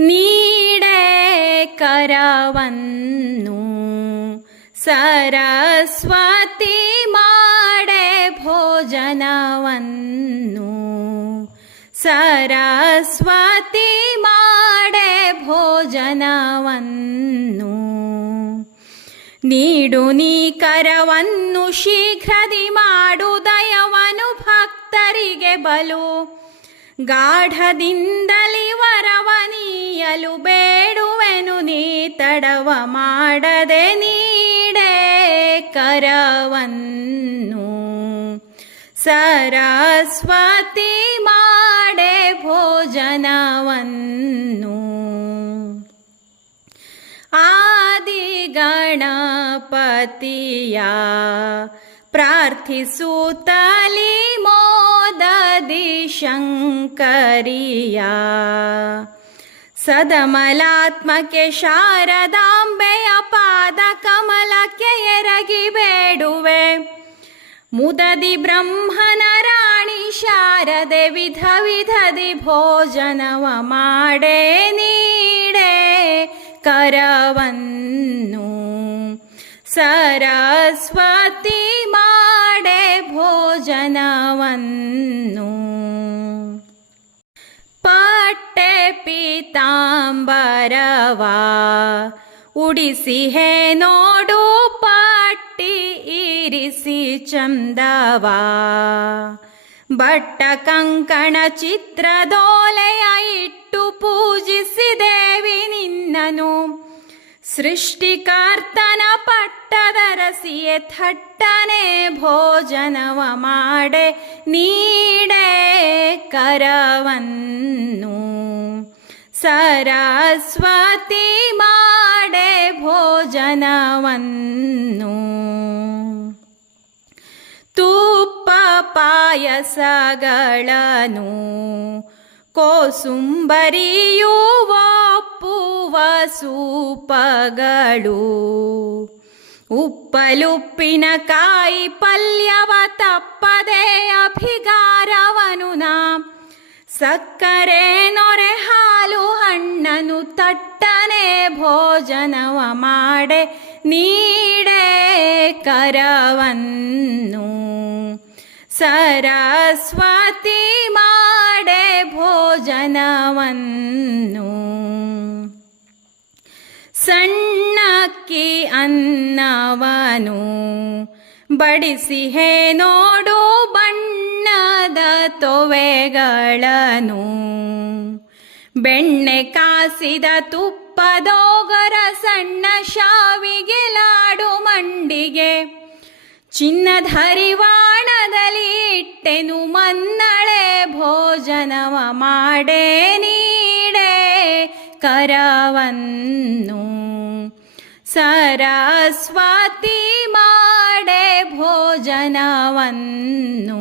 ನೀಡೆ ಕರವನ್ನು ಸರಸ್ವತಿ ಮಾಡೆ ಭೋಜನವನ್ನು ಸರಸ್ವತಿ ಮಾಡೆ ಭೋಜನವನ್ನು ನೀಡು ನೀ ಕರವನ್ನು ಶೀಘ್ರದಿ ಮಾಡು ದಯವನು ಭಕ್ತರಿಗೆ ಬಲು ಗಾಢದಿಂದಲಿ ವರವನೀಯಲು ಬೇಡುವೆನು ನೀ ತಡವ ಮಾಡದೆ ನೀಡೆ ಕರವನ್ನು ಸರಸ್ವತಿ ಮಾಡೆ ಭೋಜನವನ್ನು ಆದಿ ಗಣಪತಿಯ ಪ್ರಾರ್ಥಿಸುತ್ತಲಿ ಮೋದದಿ ಶಂಕರಿಯ ಸದಮಲಾತ್ಮಕೆ ಶಾರದಾಂಬೆಯ ಪಾದ ಕಮಲಕ್ಕೆ ಎರಗಿ ಬೇಡುವೆ ಮುದದಿ ಬ್ರಹ್ಮನ ರಾಣಿ ಶಾರದೆ ವಿಧ ವಿಧದಿ ಭೋಜನವ ಮಾಡೆ ನೀಡೆ ಕರವನ್ನು ಸರಸ್ವತಿ ಮಾಡೆ ಭೋಜನವನ್ನು ಪಟ್ಟೆ ಪೀತಾಂಬರವ ಉಡಿಸಿಹೆ ನೋಡು ಪಟ್ಟಿ ಇರಿಸಿ ಚಂದವ ಬಟ್ಟ ಕಂಕಣ ಚಿತ್ರದೋಲೆಯ ಇಟ್ಟು ಪೂಜಿಸಿದೇವಿ ನಿನ್ನನು ಸೃಷ್ಟಿಕರ್ತನ ಪಟ್ಟದರಸಿಯೇ ಥಟ್ಟನೆ ಭೋಜನವ ಮಾಡೆ ನೀಡೆ ಕರವನ್ನು ಸರಸ್ವತಿ ಮಾಡೆ ಭೋಜನವನ್ನು ತುಪ್ಪ ಪಾಯಸಗಳನ್ನು ಕೋಸುಂಬರಿಯೂ ಒಪ್ಪುವ ಸೂಪಗಳು ಉಪ್ಪಲುಪ್ಪಿನಕಾಯಿ ಪಲ್ಯವ ತಪ್ಪದೆ ಅಭಿಗಾರವನು ನಾ ಸಕ್ಕರೆ ನೊರೆ ಹಾಲು ಹಣ್ಣನು ತಟ್ಟನೆ ಭೋಜನವ ಮಾಡೆ ನೀಡೆ ಕರವನ್ನು ಸರಸ್ವತಿ ಮಾಡೆ ಭೋಜನವನ್ನು ಸಣ್ಣಕ್ಕಿ ಅನ್ನವನು ಬಡಿಸಿಹೆ ನೋಡು ಬಣ್ಣದ ತೊವೆಗಳನ್ನು ಬೆಣ್ಣೆ ಕಾಸಿದ ತುಪ್ಪದೋಗರ ಸಣ್ಣ ಶಾವಿಗೆ ಲಾಡು ಮಂಡಿಗೆ ಚಿನ್ನಧರಿವಾಣದಲ್ಲಿ ಇಟ್ಟೆನು ಮನ್ನಳೆ ಭೋಜನವ ಮಾಡೆ ನೀಡೆ ಕರವನ್ನು ಸರಸ್ವತಿ ಮಾಡೆ ಭೋಜನವನ್ನು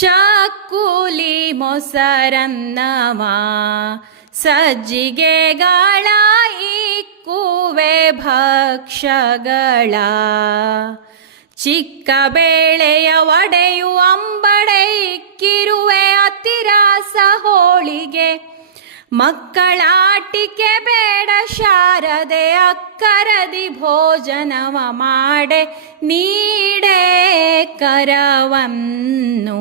ಚಕ್ಕುಲಿ ಮೊಸರನ್ನವ ಸಜ್ಜಿಗೆಗಳ ಇಕ್ಕುವೆ ಭಕ್ಷ್ಯಗಳ ಚಿಕ್ಕ ಬೇಳೆಯ ವಡೆಯು ಅಂಬಡೆ ಇಕ್ಕಿರುವೆ ಅತಿರಾಸ ಹೋಳಿಗೆ ಮಕ್ಕಳಾಟಿಕೆ ಬೇಡ ಶಾರದೆ ಅಕ್ಕರದಿ ಭೋಜನವ ಮಾಡೆ ನೀಡೆ ಕರವನ್ನು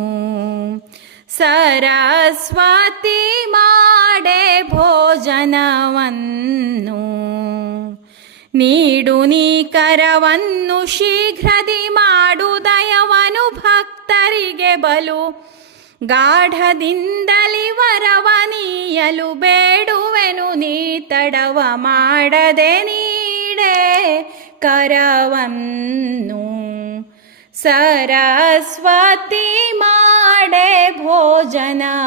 ಸರಸ್ವತಿ ಮಾಡೆ ಭೋಜನವನ್ನು ನೀಡು ನೀ ಕರವನ್ನು ಶೀಘ್ರದಿ ಮಾಡು ದಯವನು ಭಕ್ತರಿಗೆ ಬಲು ಗಾಢದಿಂದಲಿ ವರವನೀಯಲು ಬೇಡುವೆನು ನೀ ತಡವ ಮಾಡದೆ ನೀಡೆ ಕರವನ್ನು ಸರಸ್ವತಿ ಮಾಡೆ ಭೋಜನವನ್ನು